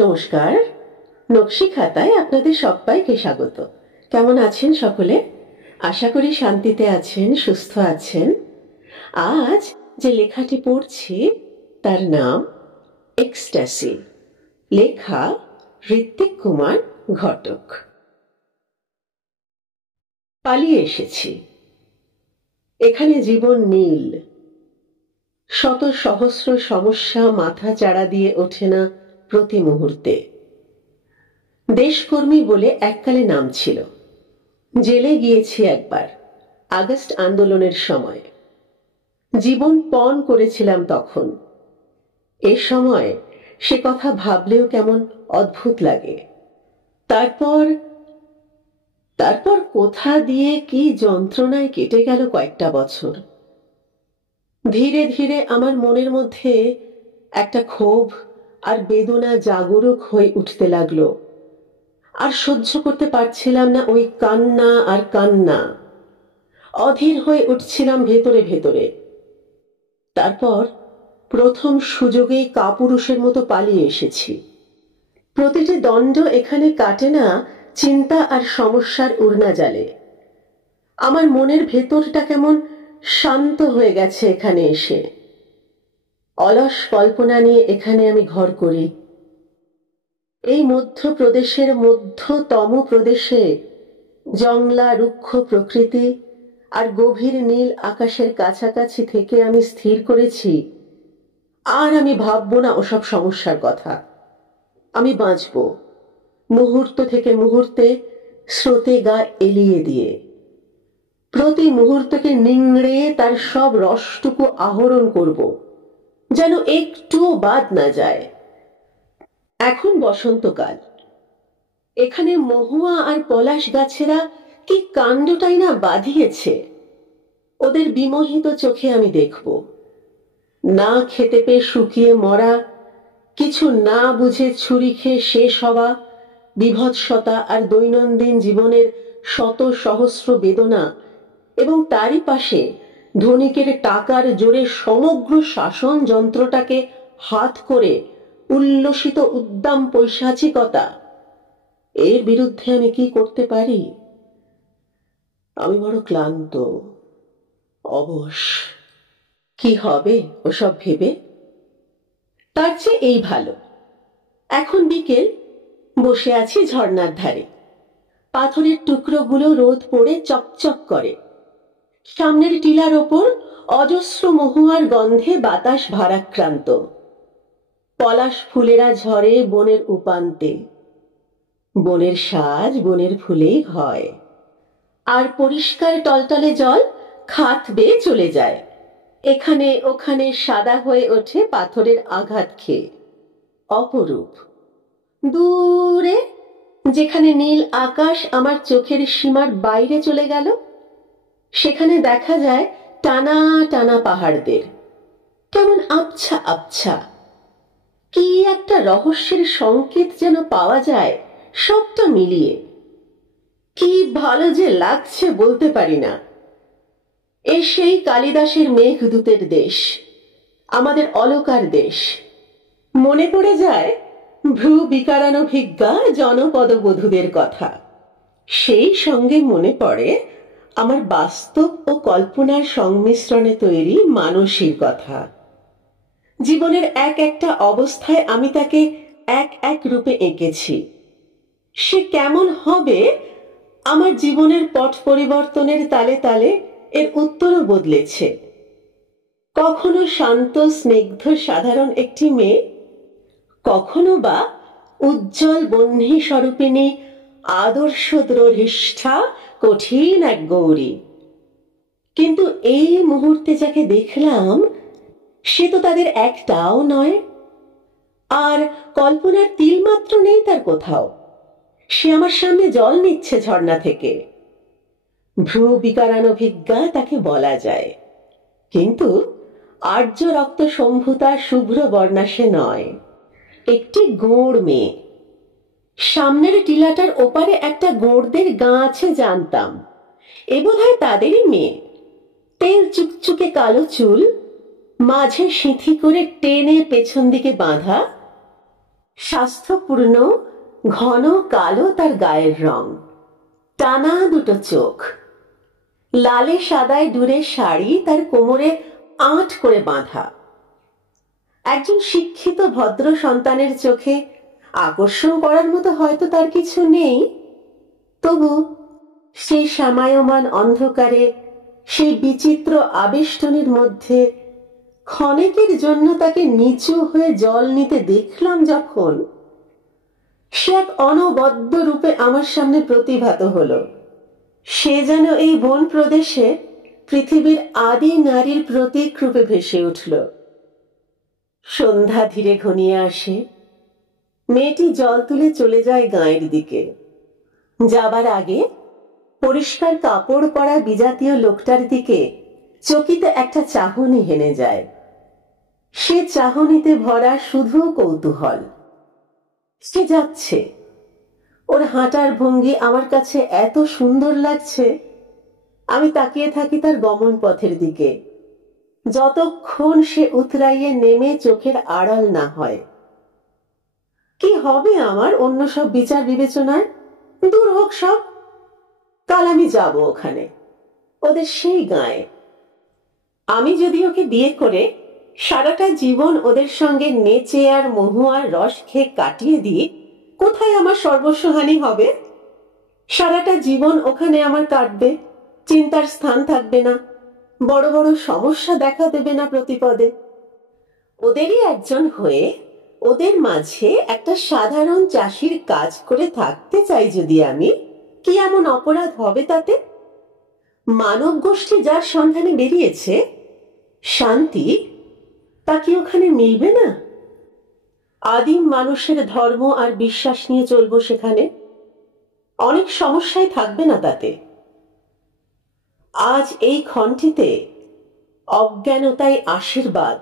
নমস্কার। নকশি খাতায় আপনাদের সবাইকে স্বাগত। কেমন আছেন সকলে? আশা করি শান্তিতে আছেন, সুস্থ আছেন। আজ যে লেখাটি পড়ছি তার নাম এক্সট্যাসি, লেখা ঋত্বিক কুমার ঘটক। পালিয়ে এসেছি। এখানে জীবন নীল, শত সহস্র সমস্যা মাথা চাড়া দিয়ে ওঠে না প্রতি মুহূর্তে। দেশকর্মী বলে এককালে নাম ছিল। জেলে গিয়েছি একবার, আগস্ট আন্দোলনের সময়। জীবন পণ করেছিলাম তখন। এ সময় সে কথা ভাবলেও কেমন অদ্ভুত লাগে। তারপর তারপর কোথা দিয়ে কি যন্ত্রণায় কেটে গেল কয়েকটা বছর। ধীরে ধীরে আমার মনের মধ্যে একটা ক্ষোভ আর বেদনা জাগরুক হয়ে উঠতে লাগলো। আর সহ্য করতে পারছিলাম না ওই কান্না আর কান্না। অধীর হয়ে উঠছিলাম ভেতরে ভেতরে। তারপর প্রথম সুযোগেই কাপুরুষের মতো পালিয়ে এসেছি। প্রতিটি দণ্ড এখানে কাটে না চিন্তা আর সমস্যার উড়নাজালে। আমার মনের ভেতরটা কেমন শান্ত হয়ে গেছে এখানে এসে। অলস কল্পনা নিয়ে এখানে আমি ঘর করি। এই মধ্যপ্রদেশের মধ্যতম প্রদেশে জংলা রুক্ষ প্রকৃতি আর গভীর নীল আকাশের কাছাকাছি থেকে আমি স্থির করেছি, আর আমি ভাববো না ওসব সমস্যার কথা। আমি বাঁচব মুহূর্ত থেকে মুহূর্তে স্রোতে গা এলিয়ে দিয়ে, প্রতি মুহূর্তকে নিংড়ে তার সব রসটুকু আহরণ করব, যেন একটুও বাদ না যায়। এখন বসন্তকাল। এখানে মহুয়া আর পলাশ গাছেরা কি কাণ্ডটাই না বাঁধিয়েছে। ওদের বিমোহিত চোখে আমি দেখব। না খেতে পেয়ে শুকিয়ে মরা, কিছু না বুঝে ছুরি খেয়ে শেষ হওয়া, বিভৎসতা আর দৈনন্দিন জীবনের শত সহস্র বেদনা, এবং তারই পাশে ধনিকের টাকার জোরে সমগ্র শাসন যন্ত্রটাকে হাত করে উল্লসিত উদ্দাম পৈশাচিকতা। এর বিরুদ্ধে আমি কি করতে পারি? আমি বড় ক্লান্ত, অবশ। কি হবে ওসব ভেবে? তার চেয়ে এই ভালো, এখন বিকেল, বসে আছি ঝর্ণার ধারে। পাথরের টুকরোগুলো রোদ পড়ে চকচক করে। সামনের টিলার ওপর অজস্র মহুয়ার গন্ধে বাতাস ভারাক্রান্ত। পলাশ ফুলেরা ঝরে বনের উপান্তে। বনের সাজ বনের ফুলেই হয়। আর পরিষ্কার টলটলে জল খাত বেয়ে চলে যায়। এখানে ওখানে সাদা হয়ে ওঠে পাথরের আঘাত খেয়ে। অপরূপ। দূরে যেখানে নীল আকাশ আমার চোখের সীমার বাইরে চলে গেল, সেখানে দেখা যায় টানা টানা পাহাড়দের, কেমন আবছা আবছা। কি একটা রহস্যের সংকেত যেন পাওয়া যায় সবটা মিলিয়ে। কি ভালো যে লাগছে বলতে পারি না। এ সেই কালিদাসের মেঘদূতের দেশ, আমাদের অলকার দেশ। মনে পড়ে যায় ভ্রু বিকারানভিজ্ঞা জনপদবধূদের কথা। সেই সঙ্গে মনে পড়ে আমার বাস্তব ও কল্পনার সংমিশ্রণে তৈরি মানসীর কথা। জীবনের এক একটা অবস্থায় আমি তাকে এক এক রূপে এঁকেছি। সে কেমন হবে আমার জীবনের পট পরিবর্তনের তালে তালে এর উত্তরও বদলেছে। কখনো শান্ত স্নিগ্ধ সাধারণ একটি মেয়ে, কখনো বা উজ্জ্বল বহ্নি স্বরূপিণী আদর্শ দ্রঢ়িষ্ঠা কঠিন এক গৌরী। কিন্তু এই মুহূর্তে যাকে দেখলাম, সে তো তাদের একটাও নয়। আর কল্পনার তিলমাত্র নেই তার কোথাও। সে আমার সামনে জল নিচ্ছে ঝর্ণা থেকে। ভ্রু বিকারানভিজ্ঞা তাকে বলা যায়, কিন্তু আর্য রক্ত সম্ভূতা শুভ্র বর্ণা সে নয়। একটি গোঁড় মেয়ে। সামনের টিলাটার ওপারে একটা গোঁড়দের গাঁ আছে জানতাম। এ বোধহয় তাদেরই মেয়ে। তেল চুকচুকে কালো চুল, মাঝে সিঁথি করে টেনে পেছন দিকে বাঁধা, স্বাস্থ্যপূর্ণ, ঘন কালো তার গায়ের রং, টানা দুটো চোখ, লালে সাদায় ডুরে শাড়ি তার কোমরে আঁট করে বাঁধা। একজন শিক্ষিত ভদ্র সন্তানের চোখে আকর্ষণ করার মতো হয়তো তার কিছু নেই, তবু সেই সামায়মান অন্ধকারে, সেই বিচিত্র আবেষ্টনীর মধ্যে ক্ষণেকের জন্য তাকে নিচু হয়ে জল নিতে দেখলাম যখন, সে এক অনবদ্য রূপে আমার সামনে প্রতিভাত হলো। সে যেন এই বন প্রদেশে পৃথিবীর আদি নারীর প্রতীক রূপে ভেসে উঠল। সন্ধ্যা ধীরে ঘনিয়ে আসে। মেয়েটি জল তুলে চলে যায় গাঁয়ের দিকে। যাবার আগে পরিষ্কার কাপড় পরা বিজাতীয় লোকটার দিকে চকিতে একটা চাহনি হেনে যায়। সে চাহনিতে ভরা শুধু কৌতূহল। সে যাচ্ছে, ওর হাঁটার ভঙ্গি আমার কাছে এত সুন্দর লাগছে, আমি তাকিয়ে থাকি তার গমন পথের দিকে, যতক্ষণ সে উতরাইয়ে নেমে চোখের আড়াল না হয়। কি হবে আমার অন্য সব বিচার বিবেচনায়? দূর হোক সব। কাল আমি যাব ওখানে, ওদের সেই গায়ে। আমি যদি ওকে বিয়ে করে সারাটা জীবন ওদের সঙ্গে নেচে আর মহুয়ার রস খেয়ে কাটিয়ে দিই, কোথায় আমার সর্বস্বহানি হবে? সারাটা জীবন ওখানে আমার কাটবে, চিন্তার স্থান থাকবে না, বড় বড় সমস্যা দেখা দেবে না প্রতিপদে। ওদেরই একজন হয়ে ওদের মাঝে একটা সাধারণ চাষির কাজ করে থাকতে চাই যদি আমি, কি এমন অপরাধ হবে তাতে? মানব গোষ্ঠী যার সন্ধানে বেরিয়েছে, শান্তি তা কি ওখানে মিলবে না? আদিম মানুষের ধর্ম আর বিশ্বাস নিয়ে চলবো সেখানে, অনেক সমস্যাই থাকবে না তাতে। আজ এই ক্ষণটিতে অজ্ঞানতাই আশীর্বাদ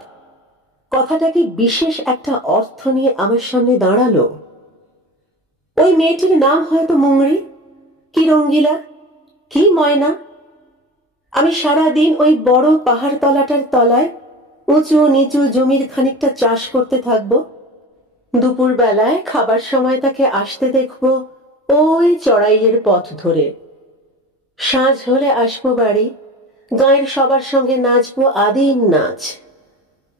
কথাটা কি বিশেষ একটা অর্থ নিয়ে আমার সামনে দাঁড়ালো। ওই মেয়েটির নাম হয়তো মুংরি, কি রঙ্গিলা, কি ময়না। আমি সারাদিন ওই বড় পাহাড় তলাটার তলায় উঁচু নিচু জমির খানিকটা চাষ করতে থাকবো। দুপুর বেলায় খাবার সময় তাকে আসতে দেখবো ওই চড়াইয়ের পথ ধরে। সাঁঝ হলে আসবো বাড়ি, গাঁয়ের সবার সঙ্গে নাচবো আদিম নাচ,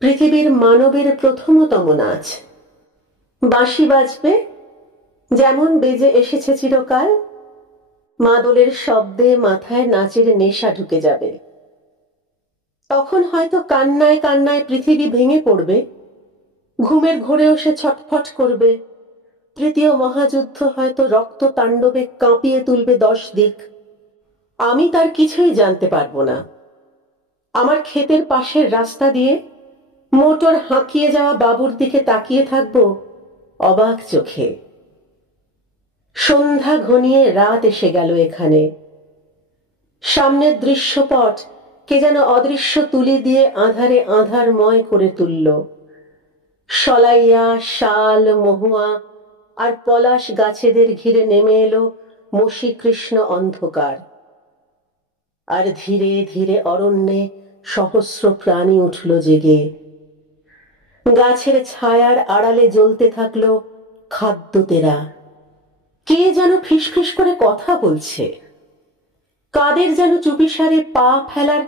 পৃথিবীর মানবের প্রথমতম নাচ। বাঁশি বাজবে, যেমন বেজে এসেছে চিরকাল। মাদলের শব্দে মাথায় নাচের নেশা ঢুকে যাবে। তখন হয়তো কান্নায় কান্নায় পৃথিবী ভেঙে পড়বে, ঘুমের ঘোরেও সে ছটফট করবে। তৃতীয় মহাযুদ্ধ হয়তো রক্ত তাণ্ডবে কাঁপিয়ে তুলবে 10 দিক। আমি তার কিছুই জানতে পারবো না। আমার ক্ষেতের পাশের রাস্তা দিয়ে মোটর হাঁকিয়ে যাওয়া বাবুর দিকে তাকিয়ে থাকবো অবাক চোখে। সন্ধ্যা ঘনিয়ে রাত এসে গেল এখানে। সামনের দৃশ্যপট কে যেন অদৃশ্য তুলি দিয়ে আঁধারে আঁধারময় করে তুলল। সলাইয়া, শাল, মহুয়া আর পলাশ গাছেদের ঘিরে নেমে এলো মসীকৃষ্ণ অন্ধকার। আর ধীরে ধীরে অরণ্যে সহস্র প্রাণী উঠল জেগে। গাছের ছায়ার আড়ালে জ্বলতে থাকলো খাদ্যতেরা। কে যেন ফিসফিস করে কথা বলছে, কাদের যেন চুপিসারে পা ফেলার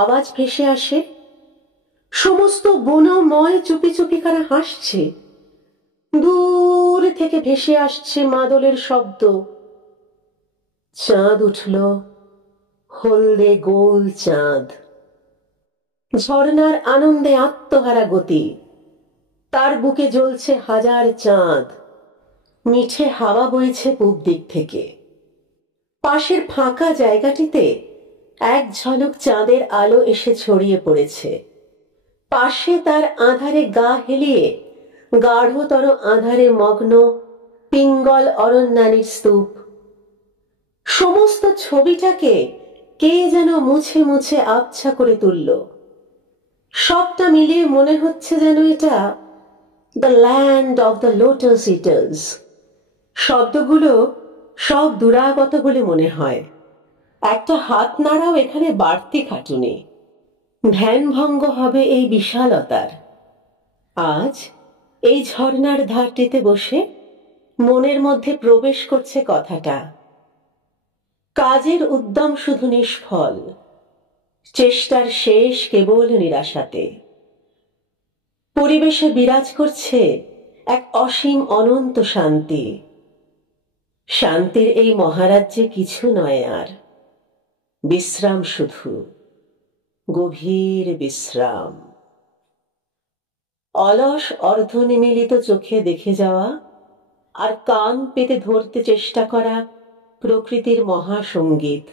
আওয়াজ ভেসে আসে। সমস্ত বনময় চুপি চুপি কারা হাসছে। দূর থেকে ভেসে আসছে মাদলের শব্দ। চাঁদ উঠল, হলদে গোল চাঁদ। ঝর্ণার আনন্দে আত্মহারা গতি, তার বুকে জ্বলছে হাজার চাঁদ। মিঠে হাওয়া বইছে পূব দিক থেকে। পাশের ফাঁকা জায়গাটিতে এক ঝলক চাঁদের আলো এসে ছড়িয়ে পড়েছে। পাশে তার আঁধারে গা হেলিয়ে গাঢ়তর আঁধারে মগ্ন পিঙ্গল অরণ্যানীর স্তূপ। সমস্ত ছবিটাকে কে যেন মুছে মুছে আবছা করে তুলল। সবটা মিলিয়ে মনে হচ্ছে যেন এটা the land of the lotus Eaters. শব্দগুলো সব দুরাগত বলে মনে হয়। একটা হাত নাড়াও এখানে বাড়তি খাটুনি। ধ্যানভঙ্গ হবে এই বিশালতার। আজ এই ঝর্ণার ধারটিতে বসে মনের মধ্যে প্রবেশ করছে কথাটা, কাজের উদ্যম শুধু নিষ্ফল, চেষ্টার শেষ কেবল নিরাশাতে। পরিবেশে বিরাজ করছে এক অসীম অনন্ত শান্তি। শান্তির এই মহারাজ্যে কিছু নয় আর, বিশ্রাম শুধু, গভীর বিশ্রাম। অলস অর্ধনিমিলিত চোখে দেখে যাওয়া আর কান পেতে ধরতে চেষ্টা করা প্রকৃতির মহাসঙ্গীত।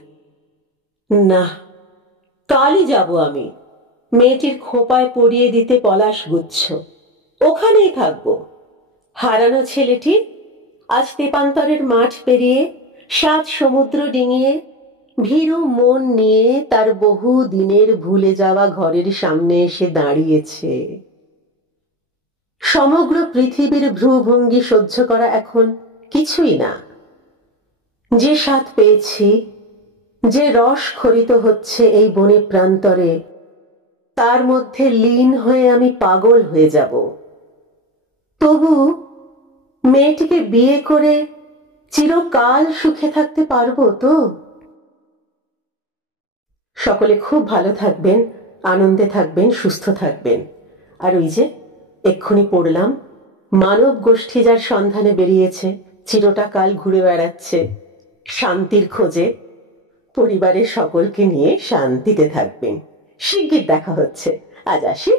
না, কালই যাব আমি মেয়েটির খোঁপায় পরিয়ে দিতে পলাশ গুচ্ছ, ওখানেই থাকব। হারানো ছেলেটি আজ তেপান্তরের মাঠ পেরিয়ে 7 সমুদ্র ডিঙিয়ে ভীরু মন নিয়ে তার বহু দিনের ভুলে যাওয়া ঘরের সামনে এসে দাঁড়িয়েছে। সমগ্র পৃথিবীর ভ্রুভঙ্গি সহ্য করা এখন কিছুই না। যে স্বাদ পেয়েছি, যে রস খরিত হচ্ছে এই বনে প্রান্তরে, তার মধ্যে লীন হয়ে আমি পাগল হয়ে যাব। তবু মেয়েটিকে বিয়ে করে চিরকাল সুখে থাকতে পারবো তো? সকলে খুব ভালো থাকবেন, আনন্দে থাকবেন, সুস্থ থাকবেন। আর ওই যে এক্ষুনি পড়লাম, মানব গোষ্ঠী যার সন্ধানে বেরিয়েছে, চিরটা কাল ঘুরে বেড়াচ্ছে শান্তির খোঁজে, পরিবারের সকলকে নিয়ে শান্তিতে থাকবেন। শিগগির দেখা হচ্ছে। আজ আসি।